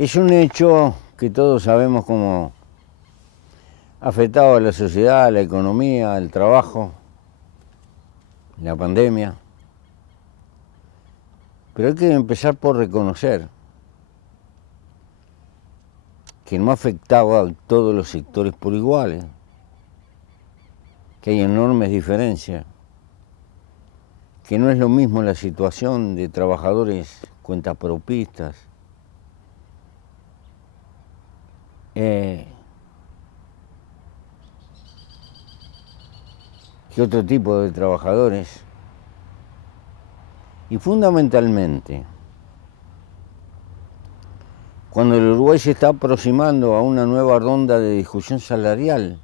Es un hecho que todos sabemos cómo ha afectado a la sociedad, a la economía, al trabajo, la pandemia. Pero hay que empezar por reconocer que no ha afectado a todos los sectores por iguales, que hay enormes diferencias, que no es lo mismo la situación de trabajadores cuentapropistas, que otro tipo de trabajadores. Y fundamentalmente, cuando el Uruguay se está aproximando a una nueva ronda de discusión salarial,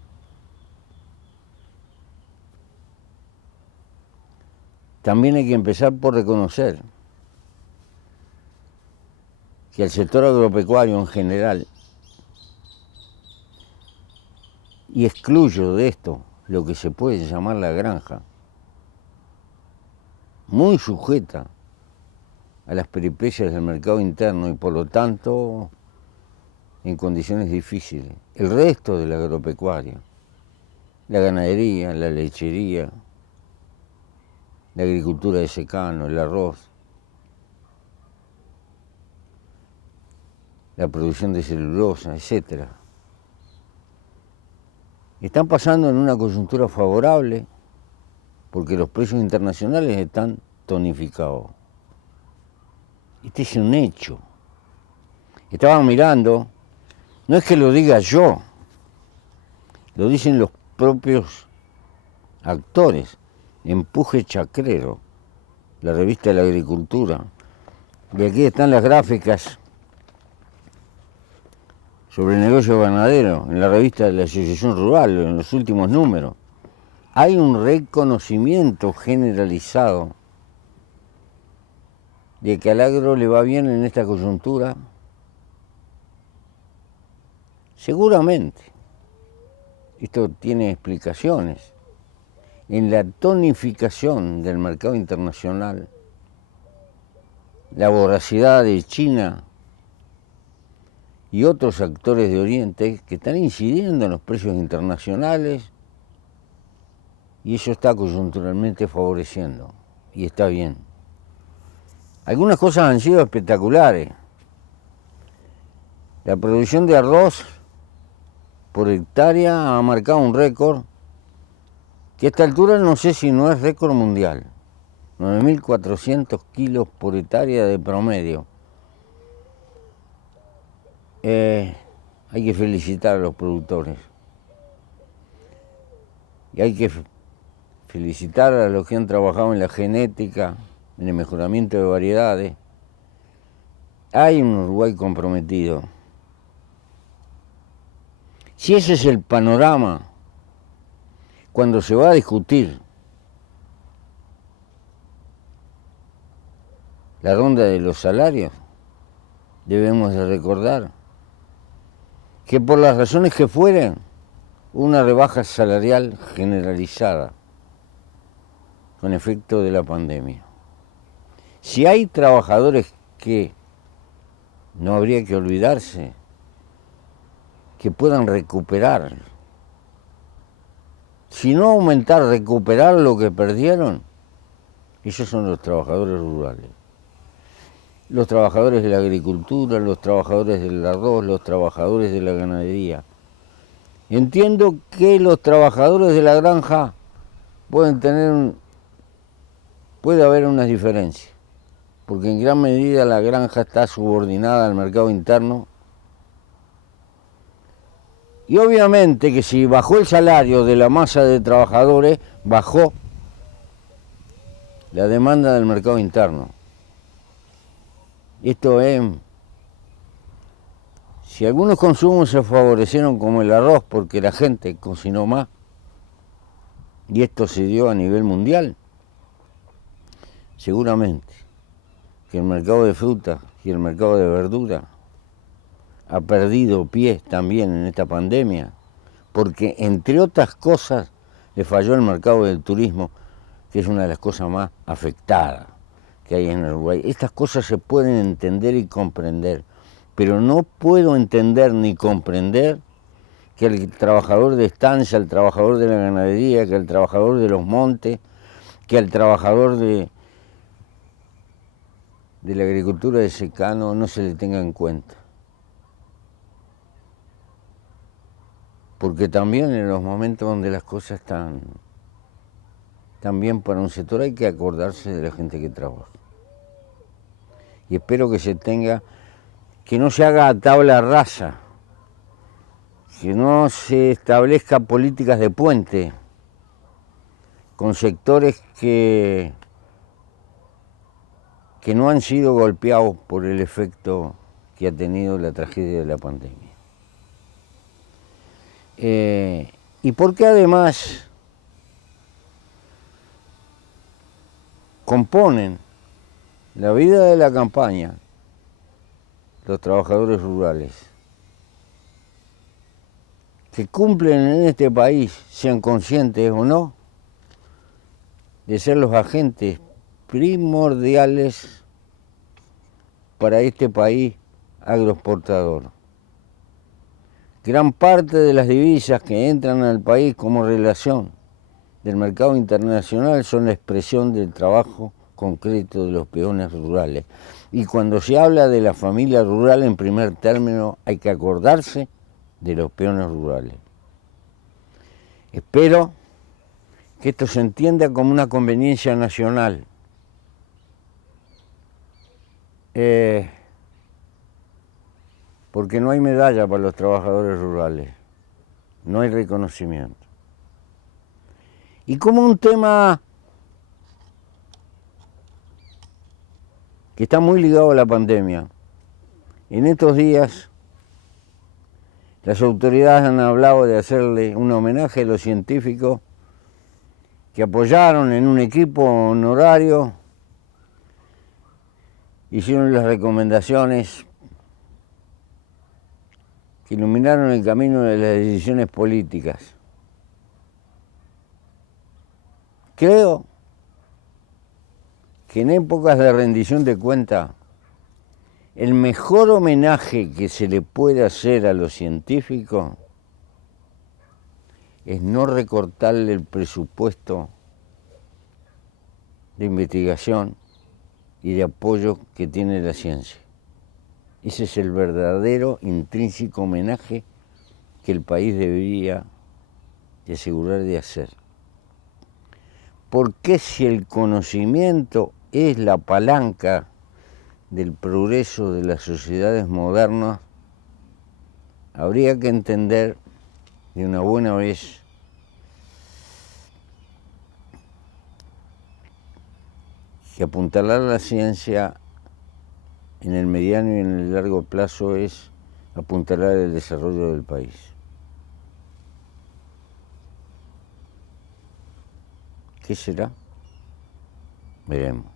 también hay que empezar por reconocer que el sector agropecuario en general, y excluyo de esto lo que se puede llamar la granja, muy sujeta a las peripecias del mercado interno y por lo tanto en condiciones difíciles. El resto de la agropecuaria, la ganadería, la lechería, la agricultura de secano, el arroz, la producción de celulosa, etc. Están pasando en una coyuntura favorable porque los precios internacionales están tonificados. Este es un hecho. Estaba mirando, no es que lo diga yo, lo dicen los propios actores. Empuje Chacrero, la revista de la agricultura. Y aquí están las gráficas sobre el negocio ganadero en la revista de la Asociación Rural, en los últimos números. Hay un reconocimiento generalizado de que al agro le va bien en esta coyuntura. Seguramente, esto tiene explicaciones. En la tonificación del mercado internacional, la voracidad de China y otros actores de Oriente que están incidiendo en los precios internacionales, y eso está coyunturalmente favoreciendo, y está bien. Algunas cosas han sido espectaculares. La producción de arroz por hectárea ha marcado un récord que a esta altura no sé si no es récord mundial. 9.400 kilos por hectárea de promedio. Hay que felicitar a los productores. Y hay que felicitar a los que han trabajado en la genética, en el mejoramiento de variedades. Hay un Uruguay comprometido. Si ese es el panorama, cuando se va a discutir la ronda de los salarios, debemos de recordar que por las razones que fueren, una rebaja salarial generalizada con efecto de la pandemia. Si hay trabajadores que no habría que olvidarse, que puedan recuperar, si no aumentar, recuperar lo que perdieron, esos son los trabajadores rurales. Los trabajadores de la agricultura, los trabajadores del arroz, los trabajadores de la ganadería. Entiendo que los trabajadores de la granja puede haber unas diferencias, porque en gran medida la granja está subordinada al mercado interno. Y obviamente que si bajó el salario de la masa de trabajadores, bajó la demanda del mercado interno. Esto es, si algunos consumos se favorecieron como el arroz porque la gente cocinó más, y esto se dio a nivel mundial, seguramente que el mercado de fruta y el mercado de verdura ha perdido pies también en esta pandemia, porque entre otras cosas le falló el mercado del turismo, que es una de las cosas más afectadas que hay en el Uruguay. Estas cosas se pueden entender y comprender, pero no puedo entender ni comprender que el trabajador de estancia, el trabajador de la ganadería, que el trabajador de los montes, que al trabajador de la agricultura de secano no se le tenga en cuenta. Porque también en los momentos donde las cosas están bien para un sector hay que acordarse de la gente que trabaja. Y espero que que no se haga a tabla rasa, que no se establezca políticas de puente con sectores que no han sido golpeados por el efecto que ha tenido la tragedia de la pandemia. Y porque además componen la vida de la campaña los trabajadores rurales, que cumplen en este país, sean conscientes o no, de ser los agentes primordiales para este país agroexportador. Gran parte de las divisas que entran al país como relación del mercado internacional son la expresión del trabajo concreto de los peones rurales. Y cuando se habla de la familia rural, en primer término, hay que acordarse de los peones rurales. Espero que esto se entienda como una conveniencia nacional. Porque no hay medalla para los trabajadores rurales, no hay reconocimiento. Y como un tema que está muy ligado a la pandemia, en estos días las autoridades han hablado de hacerle un homenaje a los científicos que apoyaron en un equipo honorario, hicieron las recomendaciones que iluminaron el camino de las decisiones políticas. Creo que en épocas de rendición de cuentas, el mejor homenaje que se le puede hacer a los científicos es no recortarle el presupuesto de investigación y de apoyo que tiene la ciencia. Ese es el verdadero intrínseco homenaje que el país debería de asegurar de hacer. Porque si el conocimiento es la palanca del progreso de las sociedades modernas, habría que entender de una buena vez que apuntalar la ciencia en el mediano y en el largo plazo es apuntalar el desarrollo del país. ¿Qué será? Veremos.